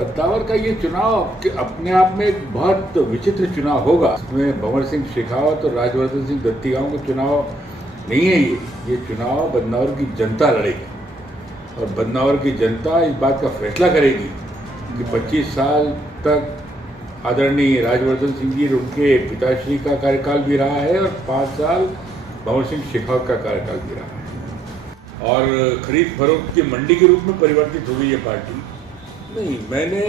बदलावर का ये चुनाव अपने आप में एक बहुत विचित्र चुनाव होगा। इसमें भंवर सिंह शेखावत और राजवर्धन सिंह दत्तीगांव का चुनाव नहीं है। ये चुनाव बदलावर की जनता लड़ेगी और बदलावर की जनता इस बात का फैसला करेगी कि 25 साल तक आदरणीय राजवर्धन सिंह जी उनके पिताश्री का कार्यकाल भी रहा है और 5 साल भंवर सिंह शेखावत का कार्यकाल भी रहा है और खरीद फरोख्त की मंडी के रूप में परिवर्तित हो गई ये पार्टी। नहीं, मैंने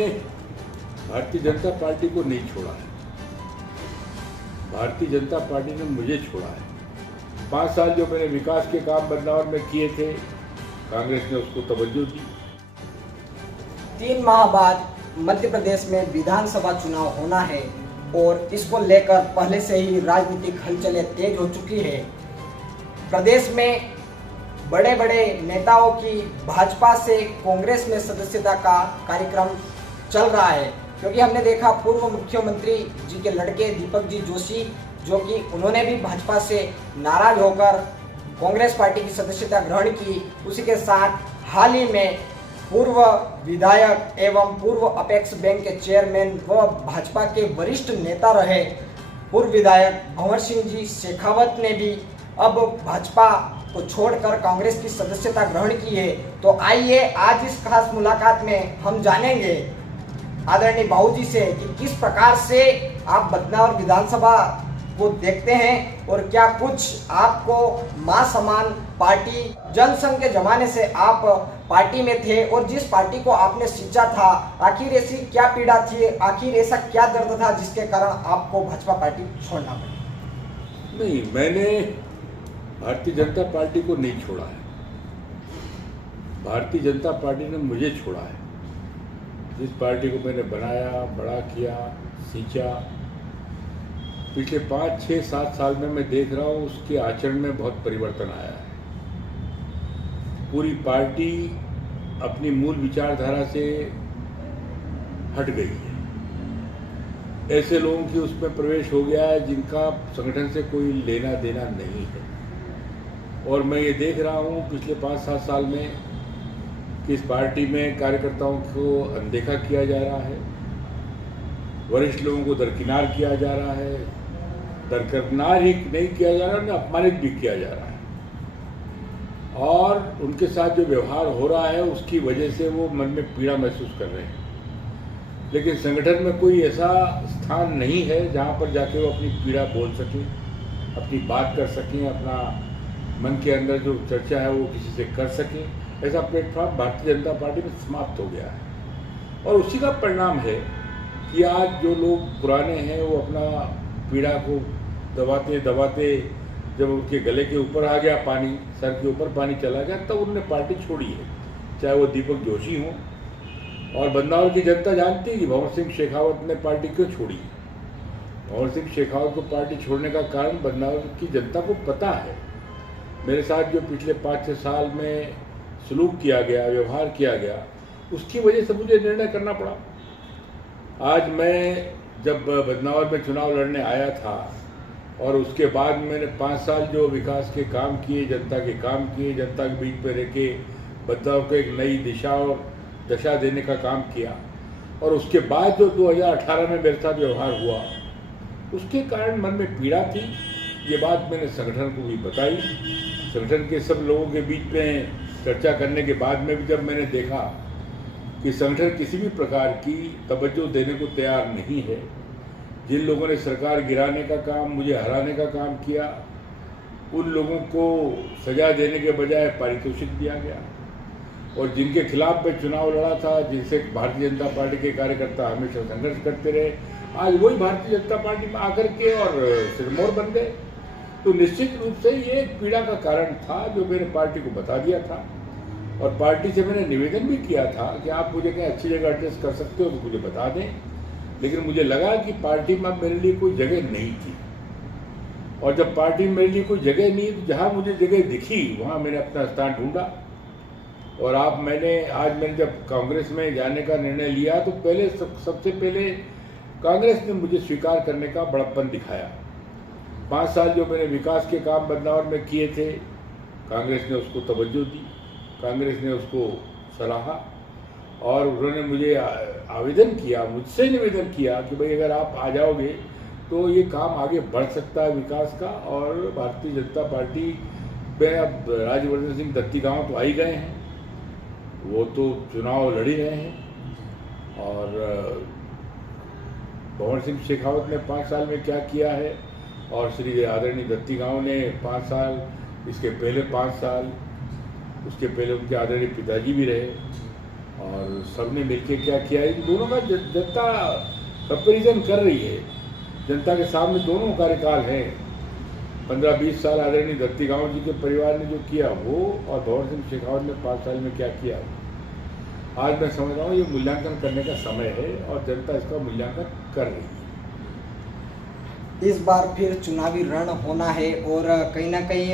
भारतीय जनता पार्टी को नहीं छोड़ा है, भारतीय जनता पार्टी ने मुझे छोड़ा है। 5 साल जो मैंने विकास के काम बदलावर में किए थे, कांग्रेस ने उसको तवज्जो दी। 3 माह बाद मध्य प्रदेश में विधानसभा चुनाव होना है और इसको लेकर पहले से ही राजनीतिक हलचलें तेज हो चुकी है। प्रदेश में बड़े बड़े नेताओं की भाजपा से कांग्रेस में सदस्यता का कार्यक्रम चल रहा है, क्योंकि हमने देखा पूर्व मुख्यमंत्री जी के लड़के दीपक जी जोशी जो कि उन्होंने भी भाजपा से नाराज होकर कांग्रेस पार्टी की सदस्यता ग्रहण की। उसी के साथ हाल ही में पूर्व विधायक एवं पूर्व अपेक्स बैंक के चेयरमैन व भाजपा के वरिष्ठ नेता रहे पूर्व विधायक भंवर सिंह जी शेखावत ने भी अब भाजपा को छोड़कर कांग्रेस की सदस्यता ग्रहण की है। तो आइए आज इस खास मुलाकात में हम जानेंगे आदरणीय बाबूजी से कि किस प्रकार से आप बदनावर विधानसभा को देखते हैं और क्या कुछ आपको मां समान पार्टी जनसंघ के जमाने से आप पार्टी में थे और जिस पार्टी को आपने सींचा था, आखिर ऐसी क्या पीड़ा थी, आखिर ऐसा क्या दर्द था जिसके कारण आपको भाजपा पार्टी छोड़ना पड़ा? नहीं, मैंने भारतीय जनता पार्टी को नहीं छोड़ा है, भारतीय जनता पार्टी ने मुझे छोड़ा है। जिस पार्टी को मैंने बनाया, बड़ा किया, सींचा, पिछले 5, 6, 7 साल में मैं देख रहा हूँ उसके आचरण में बहुत परिवर्तन आया है। पूरी पार्टी अपनी मूल विचारधारा से हट गई है। ऐसे लोगों की उसमें प्रवेश हो गया है जिनका संगठन से कोई लेना देना नहीं है। और मैं ये देख रहा हूँ पिछले 5-7 साल में कि इस पार्टी में कार्यकर्ताओं को अनदेखा किया जा रहा है, वरिष्ठ लोगों को दरकिनार किया जा रहा है, दरकिनार ही नहीं किया जा रहा है, अपमानित भी किया जा रहा है। और उनके साथ जो व्यवहार हो रहा है उसकी वजह से वो मन में पीड़ा महसूस कर रहे हैं। लेकिन संगठन में कोई ऐसा स्थान नहीं है जहाँ पर जाके वो अपनी पीड़ा बोल सकें, अपनी बात कर सकें, अपना मन के अंदर जो चर्चा है वो किसी से कर सकें। ऐसा प्लेटफॉर्म भारतीय जनता पार्टी में समाप्त हो गया है और उसी का परिणाम है कि आज जो लोग पुराने हैं वो अपना पीड़ा को दबाते दबाते जब उनके गले के ऊपर आ गया पानी, सर के ऊपर पानी चला गया, तब उन्होंने पार्टी छोड़ी है। चाहे वो दीपक जोशी हों, और बदनावर की जनता जानती है कि भंवर सिंह शेखावत ने पार्टी क्यों छोड़ी है। भंवर सिंह शेखावत को पार्टी छोड़ने का कारण बदनावर की जनता को पता है। मेरे साथ जो पिछले 5-6 साल में सलूक किया गया, व्यवहार किया गया, उसकी वजह से मुझे निर्णय करना पड़ा। आज मैं जब बदनावर में चुनाव लड़ने आया था और उसके बाद मैंने 5 साल जो विकास के काम किए, जनता के काम किए, जनता के बीच में रह के बदलाव को एक नई दिशा और दशा देने का काम किया, और उसके बाद जो 2018 में मेरे साथ व्यवहार हुआ उसके कारण मन में पीड़ा थी। ये बात मैंने संगठन को भी बताई। संगठन के सब लोगों के बीच में चर्चा करने के बाद में भी जब मैंने देखा कि संगठन किसी भी प्रकार की तवज्जो देने को तैयार नहीं है, जिन लोगों ने सरकार गिराने का काम, मुझे हराने का काम किया, उन लोगों को सजा देने के बजाय पारितोषिक दिया गया, और जिनके खिलाफ मैं चुनाव लड़ा था, जिनसे भारतीय जनता पार्टी के कार्यकर्ता हमेशा संघर्ष करते रहे, आज वही भारतीय जनता पार्टी में आकर के और सिरमौर बन गए। तो निश्चित रूप से ये एक पीड़ा का कारण था जो मैंने पार्टी को बता दिया था, और पार्टी से मैंने निवेदन भी किया था कि आप मुझे कहीं अच्छी जगह एडजस्ट कर सकते हो तो मुझे बता दें। लेकिन मुझे लगा कि पार्टी में मेरे लिए कोई जगह नहीं थी, और जब पार्टी में मेरे लिए कोई जगह नहीं, तो जहाँ मुझे जगह दिखी वहाँ मैंने अपना स्थान ढूंढा। और आज मैंने जब कांग्रेस में जाने का निर्णय लिया तो सबसे पहले कांग्रेस ने मुझे स्वीकार करने का बड़प्पन दिखाया। 5 साल जो मैंने विकास के काम बदनावर में किए थे, कांग्रेस ने उसको तवज्जो दी, कांग्रेस ने उसको सराहा, और उन्होंने मुझे आवेदन किया, मुझसे निवेदन किया कि भाई अगर आप आ जाओगे तो ये काम आगे बढ़ सकता है विकास का। और भारतीय जनता पार्टी में अब राजवर्धन सिंह दत्तीगांव तो आ ही गए हैं, वो तो चुनाव लड़ ही रहे हैं। और भंवर सिंह शेखावत ने 5 साल में क्या किया है, और श्री आदरणीय दत्तीगांव ने 5 साल, इसके पहले 5 साल, उसके पहले उनके आदरणीय पिताजी भी रहे, और सबने मिलकर क्या किया, इन दोनों का जनता कंपेरिजन कर रही है। जनता के सामने दोनों कार्यकाल हैं। 15-20 साल आदरणीय दत्तीगांव जी के परिवार ने जो किया वो, और भंवर सिंह शेखावत ने 5 साल में क्या किया। आज मैं समझ रहा हूँ ये मूल्यांकन करने का समय है, और जनता इसका मूल्यांकन कर रही है। इस बार फिर चुनावी रण होना है, और कहीं ना कहीं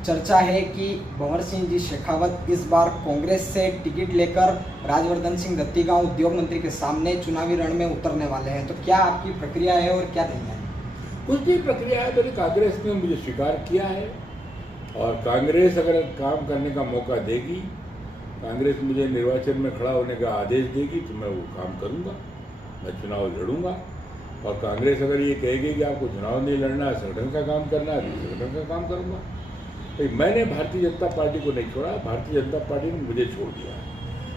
चर्चा है कि भंवर सिंह जी शेखावत इस बार कांग्रेस से टिकट लेकर राजवर्धन सिंह दत्तीगांव उद्योग मंत्री के सामने चुनावी रण में उतरने वाले हैं। तो क्या आपकी प्रक्रिया है और क्या नहीं है? कुछ भी प्रक्रिया है, मेरी कांग्रेस ने मुझे स्वीकार किया है, और कांग्रेस अगर काम करने का मौका देगी, कांग्रेस मुझे निर्वाचन में खड़ा होने का आदेश देगी तो मैं वो काम करूँगा, मैं चुनाव लड़ूंगा। और कांग्रेस अगर ये कहेगी कि आपको चुनाव नहीं लड़ना है, संगठन का काम करना है, तो संगठन का काम करूँगा। तो मैंने भारतीय जनता पार्टी को नहीं छोड़ा, भारतीय जनता पार्टी ने मुझे छोड़ दिया है,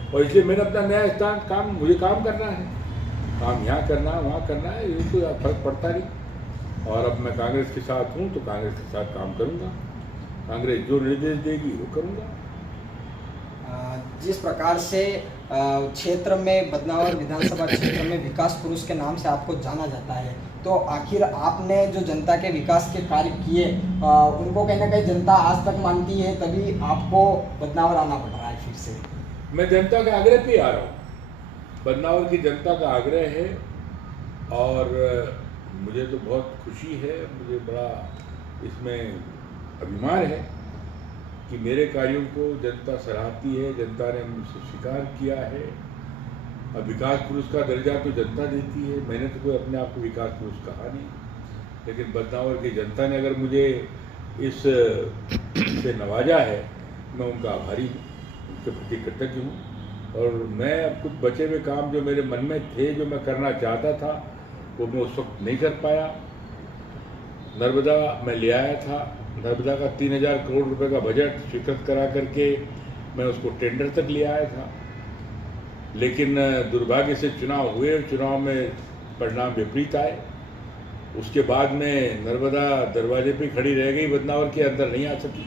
और इसलिए मैंने अपना नया स्थान मुझे काम करना है, काम यहाँ करना है, वहाँ करना है, ये कोई फर्क पड़ता नहीं। और अब मैं कांग्रेस के साथ हूँ तो कांग्रेस के साथ काम करूँगा, कांग्रेस जो निर्देश देगी वो करूँगा। जिस प्रकार से क्षेत्र में बदनावर विधानसभा क्षेत्र में विकास पुरुष के नाम से आपको जाना जाता है, तो आखिर आपने जो जनता के विकास के कार्य किए उनको कहीं ना कहीं जनता आज तक मानती है, तभी आपको बदनावर आना पड़ रहा है फिर से। मैं जनता के आग्रह पे आ रहा हूँ, बदनावर की जनता का आग्रह है, और मुझे तो बहुत खुशी है, मुझे बड़ा इसमें अभिमान है कि मेरे कार्यों को जनता सराहती है, जनता ने मुझसे स्वीकार किया है। अब विकास पुरुष का दर्जा तो जनता देती है, मैंने तो कोई अपने आप को विकास पुरुष कहा नहीं, लेकिन बदनावर की जनता ने अगर मुझे इस से नवाजा है, मैं उनका आभारी हूँ, उनके प्रति कृतज्ञ हूँ। और मैं अब कुछ बचे हुए काम जो मेरे मन में थे, जो मैं करना चाहता था, वो मैं उस वक्त नहीं कर पाया। नर्मदा मैं ले आया था, नर्मदा का 3000 करोड़ रुपए का बजट स्वीकृत करा करके मैं उसको टेंडर तक ले आया था, लेकिन दुर्भाग्य से चुनाव हुए, चुनाव में परिणाम विपरीत आए। उसके बाद में नर्मदा दरवाजे पे खड़ी रह गई, बदनावर के अंदर नहीं आ सकी।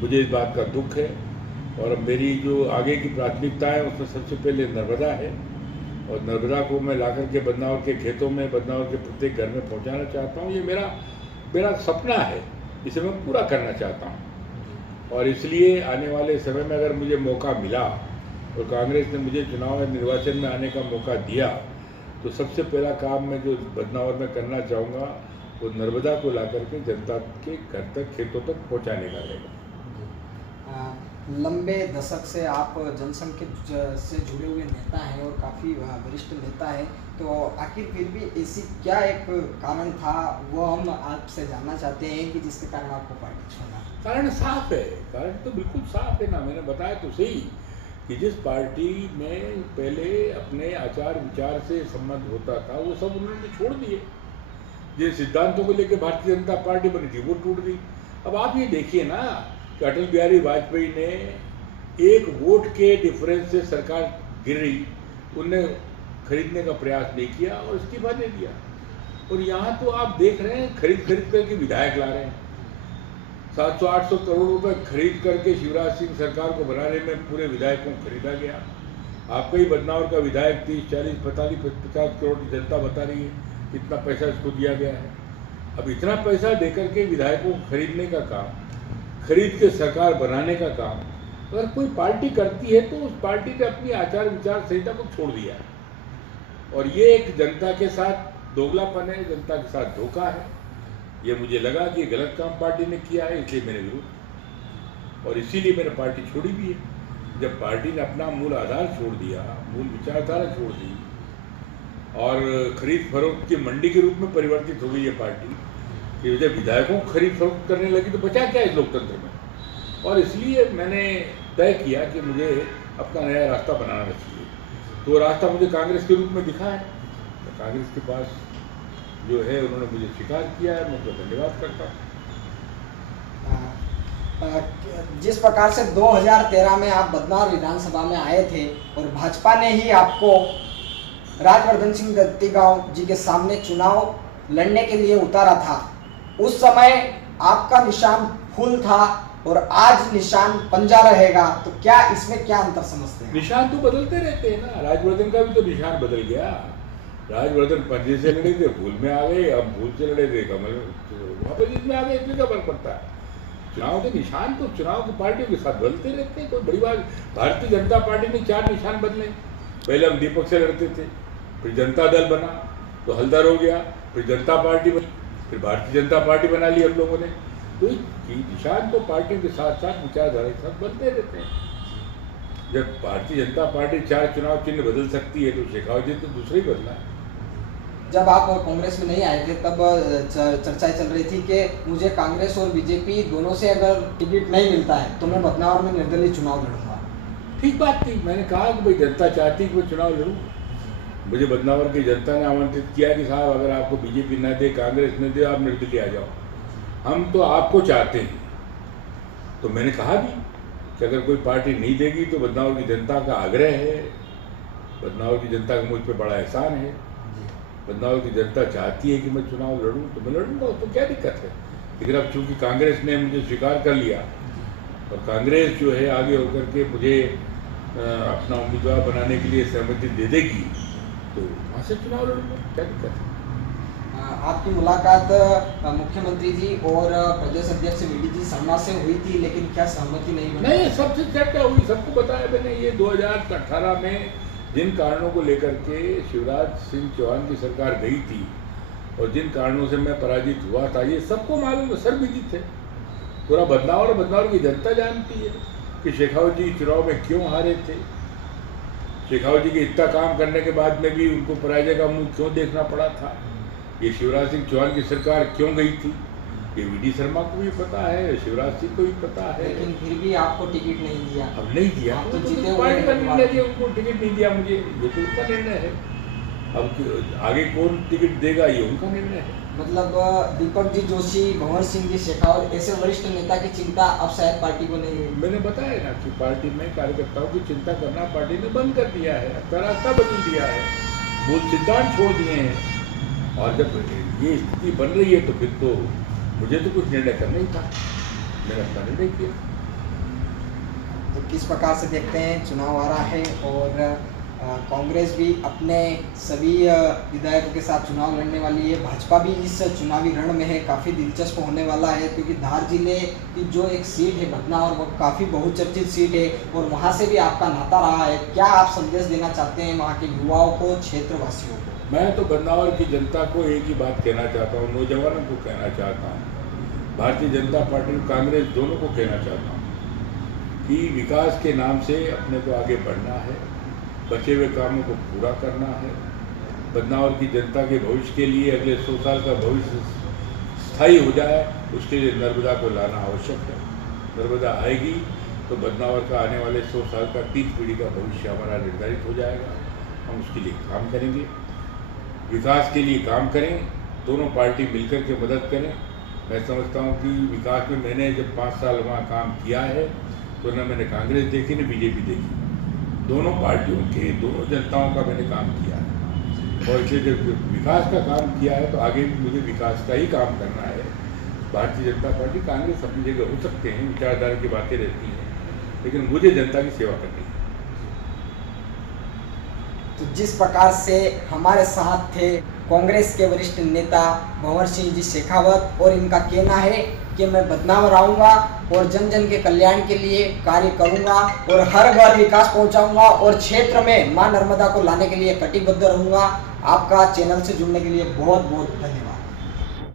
मुझे इस बात का दुख है, और अब मेरी जो आगे की प्राथमिकता है उसमें सबसे पहले नर्मदा है, और नर्मदा को मैं ला करके बदनावर के खेतों में, बदनावर के प्रत्येक घर में पहुँचाना चाहता हूँ। ये मेरा सपना है, इसे मैं पूरा करना चाहता हूँ। और इसलिए आने वाले समय में अगर मुझे मौका मिला और कांग्रेस ने मुझे चुनाव या निर्वाचन में आने का मौका दिया, तो सबसे पहला काम मैं जो बदनावर में करना चाहूँगा वो नर्मदा को ला करके जनता के घर तक, खेतों तक पहुँचाने का रहेगा। लंबे दशक से आप जनसंघ से जुड़े हुए नेता हैं और काफ़ी वरिष्ठ नेता हैं, तो आखिर फिर भी ऐसी क्या एक कारण था, वो हम आपसे जानना चाहते हैं कि जिसके कारण आपको पार्टी छोड़ना? कारण साफ है, कारण तो बिल्कुल साफ है ना, मैंने बताया तो सही कि जिस पार्टी में पहले अपने आचार विचार से संबंध होता था वो सब उन्होंने छोड़ दिए। जिन सिद्धांतों को लेकर भारतीय जनता पार्टी बनी थी वो टूट गई। अब आप ये देखिए ना कि अटल बिहारी वाजपेयी ने 1 वोट के डिफरेंस से सरकार गिर रही, उनने खरीदने का प्रयास नहीं किया और इस्तीफा दे दिया। और यहाँ तो आप देख रहे हैं खरीद करके विधायक ला रहे हैं, 700-800 करोड़ रुपए खरीद करके शिवराज सिंह सरकार को बनाने में पूरे विधायकों को खरीदा गया। आपका ही बदनावर का विधायक 30-40-45-50 करोड़ की जनता बता रही है, इतना पैसा इसको दिया गया है। अब इतना पैसा देकर के विधायकों को खरीदने का काम, खरीद के सरकार बनाने का काम अगर कोई पार्टी करती है तो उस पार्टी ने अपनी आचार विचार संहिता को छोड़ दिया है। और ये एक जनता के साथ दोगलापन है, जनता के साथ धोखा है। ये मुझे लगा कि गलत काम पार्टी ने किया है, इसलिए मैंने विरोध, और इसीलिए मैंने पार्टी छोड़ी भी है। जब पार्टी ने अपना मूल आधार छोड़ दिया, मूल विचारधारा छोड़ दी और खरीद फरोख्त की मंडी के रूप में परिवर्तित हो गई है पार्टी, कि जब विधायकों को खरीद फरोख्त करने लगी तो बचा क्या इस लोकतंत्र में। और इसलिए मैंने तय किया कि मुझे अपना नया रास्ता बनाना चाहिए। तो वो रास्ता मुझे कांग्रेस के रूप में दिखा है, तो कांग्रेस के पास जो है उन्होंने मुझे स्वीकार किया है, मैं उनका धन्यवाद करता हूँ। जिस प्रकार से 2013 में आप बदनौर विधानसभा में आए थे और भाजपा ने ही आपको राजवर्धन सिंह दत्तीगांव जी के सामने चुनाव लड़ने के लिए उतारा था, उस समय आपका निशान फूल था और आज निशान पंजा रहेगा, तो क्या इसमें क्या अंतर समझते हैं? निशान तो बदलते रहते हैं ना, राजवर्धन का भी तो निशान बदल गया। राजवर्धन पंजे से लड़े थे, फूल में आ गए, हम फूल से लड़े थे, कमल वापस इसमें आ गए, इसमें क्या फर्क पड़ता है? चुनाव के निशान तो चुनाव की पार्टियों के साथ बदलते रहते हैं, कोई बड़ी बात। भारतीय जनता पार्टी ने 4 निशान बदले। पहले हम दीपक से लड़ते थे, फिर जनता दल बना तो हलदर हो गया, फिर जनता पार्टी बनी, फिर भारतीय जनता पार्टी बना ली हम लोगों ने। तो ये निशान तो पार्टियों के साथ साथ विचारधारा के साथ बदलते रहते हैं। जब भारतीय जनता पार्टी 4 चुनाव चिन्ह बदल सकती है तो शेखावत जी तो दूसरा ही बदला है। जब आप कांग्रेस में नहीं आए थे तब चर्चाएं चल रही थी कि मुझे कांग्रेस और बीजेपी दोनों से अगर टिकट नहीं मिलता है तो मैं बदनौर में निर्दलीय चुनाव लड़ूंगा। ठीक बात थी, मैंने कहा कि भाई जनता चाहती कि मैं चुनाव लड़ूँ। मुझे बदनौर की जनता ने आमंत्रित किया कि साहब अगर आपको बीजेपी न दे, कांग्रेस न दे, आप निर्दलीय आ जाओ, हम तो आपको चाहते हैं। तो मैंने कहा भी कि अगर कोई पार्टी नहीं देगी तो बदनौर की जनता का आग्रह है, बदनौर की जनता का मुझ पर बड़ा एहसान है, बदनौर की जनता चाहती है कि मैं चुनाव लड़ूं तो मैं लड़ूंगा, तो क्या दिक्कत है। लेकिन अब चूंकि कांग्रेस ने मुझे स्वीकार कर लिया और कांग्रेस जो है आगे होकर के मुझे अपना उम्मीदवार बनाने के लिए सहमति दे देगी तो वहाँ से चुनाव लड़ूंगा, क्या दिक्कत है। आपकी मुलाकात मुख्यमंत्री जी और प्रदेश अध्यक्ष वीडी जी शर्मा से हुई थी, लेकिन क्या सहमति नहीं बनी? नहीं, सबसे चर्चा हुई, सबको बताया मैंने। ये 2018 में जिन कारणों को लेकर के शिवराज सिंह चौहान की सरकार गई थी और जिन कारणों से मैं पराजित हुआ था, ये सबको मालूम है, सर्वविदित है। पूरा बदनौर और बदनौर की जनता जानती है कि शेखावत जी चुनाव में क्यों हारे थे, शेखावत जी के इतना काम करने के बाद में भी उनको पराजय का मुंह क्यों देखना पड़ा था, ये शिवराज सिंह चौहान की सरकार क्यों गई थी, ये वीडी शर्मा को भी पता है, शिवराज सिंह को भी पता है। लेकिन फिर भी आपको टिकट नहीं दिया। अब नहीं दिया तो जीते हुए पार्टी का निर्णय दिया, उनको टिकट नहीं दिया मुझे, ये तो उनका निर्णय है। अब आगे कौन टिकट देगा ये उनका निर्णय है। मतलब दीपक जी जोशी, भंवर सिंह जी शेखावत ऐसे वरिष्ठ नेता की चिंता अब शायद पार्टी को नहीं होगी। मैंने बताया ना कि पार्टी में कार्यकर्ताओं की चिंता करना पार्टी ने बंद कर दिया है, अपना रास्ता बदल दिया है, मूल सिद्धांत छोड़ दिए हैं। और जब ये स्थिति बन रही है तो फिर तो मुझे तो कुछ निर्णय करना ही था, मैंने अपना निर्णय किया। तो किस प्रकार से देखते हैं, चुनाव आ रहा है और कांग्रेस भी अपने सभी विधायकों के साथ चुनाव लड़ने वाली है, भाजपा भी इस चुनावी रण में है, काफ़ी दिलचस्प होने वाला है, क्योंकि धार जिले की जो एक सीट है बदनौर, वो काफ़ी बहुचर्चित सीट है और वहाँ से भी आपका नाता रहा है। क्या आप संदेश देना चाहते हैं वहाँ के युवाओं को, क्षेत्रवासियों को? मैं तो बदनौर की जनता को एक ही बात कहना चाहता हूँ, नौजवानों को कहना चाहता हूँ, भारतीय जनता पार्टी और कांग्रेस दोनों को कहना चाहता हूँ कि विकास के नाम से अपने को आगे बढ़ना है, बचे हुए कामों को पूरा करना है। बदनौर की जनता के भविष्य के लिए अगले 100 साल का भविष्य स्थायी हो जाए, उसके लिए नर्मदा को लाना आवश्यक है। नर्मदा आएगी तो बदनौर का आने वाले 100 साल का 3 पीढ़ी का भविष्य हमारा निर्धारित हो जाएगा। हम उसके लिए काम करेंगे, विकास के लिए काम करें, दोनों पार्टी मिलकर के मदद करें। मैं समझता हूँ कि विकास में मैंने जब 5 साल वहाँ काम किया है तो न मैंने कांग्रेस देखी न बीजेपी देखी, दोनों पार्टियों के, दोनों जनताओं का मैंने काम किया है। और इसलिए जब विकास का काम किया है तो आगे भी मुझे विकास का ही काम करना है। भारतीय जनता पार्टी, कांग्रेस अपनी जगह हो सकते हैं, विचारधारा की बातें रहती हैं, लेकिन मुझे जनता की सेवा करनी है। तो जिस प्रकार से हमारे साथ थे कांग्रेस के वरिष्ठ नेता भंवर सिंह जी शेखावत, और इनका कहना है कि मैं बदनौर आऊँगा और जन जन के कल्याण के लिए कार्य करूँगा और हर घर विकास पहुँचाऊँगा और क्षेत्र में मां नर्मदा को लाने के लिए कटिबद्ध रहूँगा। आपका चैनल से जुड़ने के लिए बहुत बहुत धन्यवाद।